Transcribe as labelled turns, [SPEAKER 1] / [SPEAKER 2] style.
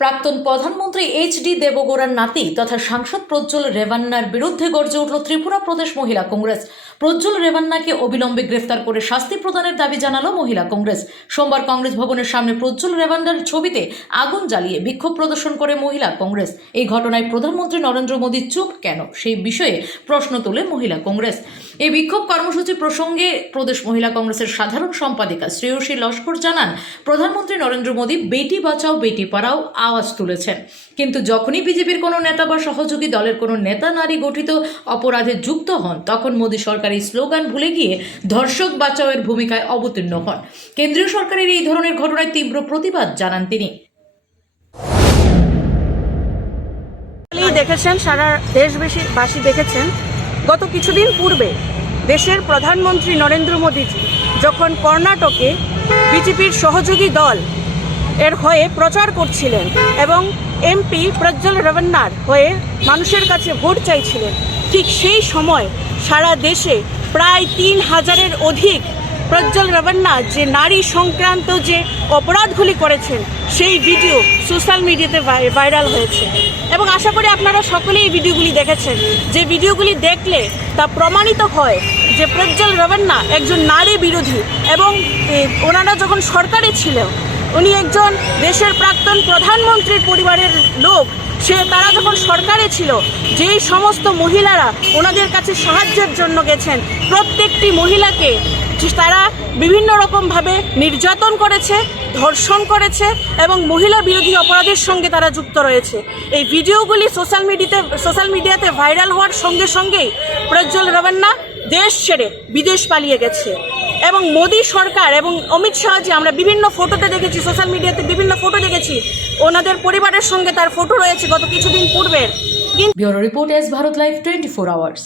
[SPEAKER 1] প্রাক্তন প্রধানমন্ত্রী H D দেবগোড়ার নাতি তথা সাংসদ প্রজ্জ্বল রেভান্নার বিরুদ্ধে গর্জে উঠল ত্রিপুরা প্রদেশ মহিলা কংগ্রেস। প্রজ্জ্বল রেভান্নাকে অবিলম্বে গ্রেফতার করে শাস্তি প্রদানের দাবি জানালো মহিলা কংগ্রেস। সোমবার কংগ্রেস ভবনের সামনে প্রজ্জ্বল রেভান্নার ছবিতে আগুন জ্বালিয়ে বিক্ষোভ প্রদর্শন করে মহিলা কংগ্রেস। এই ঘটনায় প্রধানমন্ত্রী নরেন্দ্র মোদী চুপ কেন? সেই বিষয়ে প্রশ্ন তোলে মহিলা কংগ্রেস। এই বিক্ষোভ কর্মসূচি প্রসঙ্গে প্রদেশ মহিলা কংগ্রেসের সাধারণ সম্পাদিকা শ্রেয়সী লস্কর জানান, প্রধানমন্ত্রী নরেন্দ্র মোদী বেটি বাঁচাও, বেটি পড়াও আওয়াজ তুলেছেন। কিন্তু যখনই বিজেপির কোনো নেতা বা সহযোগী দলের কোনো নেতা নারী গঠিত অপরাধে যুক্ত হন, তখন মোদী সরকার এই স্লোগান ভুলে গিয়ে ধর্ষক বাঁচাওয়ের ভূমিকায় অবতীর্ণ হন। কেন্দ্রীয় সরকারের এই ধরনের ঘটনায় তীব্র প্রতিবাদ জানান তিনি।
[SPEAKER 2] দেখেছেন, সারা দেশবাসী দেখেছেন, গত কিছুদিন পূর্বে দেশের প্রধানমন্ত্রী নরেন্দ্র মোদীজি যখন কর্ণাটকে বিজেপির সহযোগী দল এর হয়ে প্রচার করছিলেন এবং এমপি প্রজ্জ্বল রেভান্নার হয়ে মানুষের কাছে ভোট চাইছিলেন। ঠিক সেই সময় সারা দেশে প্রায় তিন হাজারের অধিক প্রজ্জ্বল রেভান্না যে নারী সংক্রান্ত যে অপরাধগুলি করেছেন, সেই ভিডিও সোশ্যাল মিডিয়াতে ভাইরাল হয়েছে। এবং আশা করি আপনারা সকলেই এই ভিডিওগুলি দেখেছেন। যে ভিডিওগুলি দেখলে তা প্রমাণিত হয় যে প্রজ্জ্বল রেভান্না একজন নারী বিরোধী এবং ওনারা যখন সরকারে ছিল উনি একজন দেশের প্রাক্তন প্রধানমন্ত্রীর পরিবারের লোক, সে তারা যখন সরকারে ছিল, যেই সমস্ত মহিলারা ওনাদের কাছে সাহায্যের জন্য গেছেন, প্রত্যেকটি মহিলাকে তারা বিভিন্ন রকমভাবে নির্যাতন করেছে, ধর্ষণ করেছে এবং মহিলা বিরোধী অপরাধের সঙ্গে তারা যুক্ত রয়েছে। এই ভিডিওগুলি সোশ্যাল মিডিয়াতে সোশ্যাল মিডিয়াতে ভাইরাল হওয়ার সঙ্গে সঙ্গেই প্রজ্জ্বল রাবান্না দেশ ছেড়ে বিদেশ পালিয়ে গেছে। এবং মোদী সরকার এবং অমিত শাহজি আমরা বিভিন্ন ফটোতে দেখেছি সোশ্যাল মিডিয়াতে বিভিন্ন ফটো দেখেছি। ওনাদের পরিবারের সঙ্গে তার ফটো রয়েছে গত কিছুদিন পূর্বের।
[SPEAKER 1] Bureau report S Bharat live twenty four hours.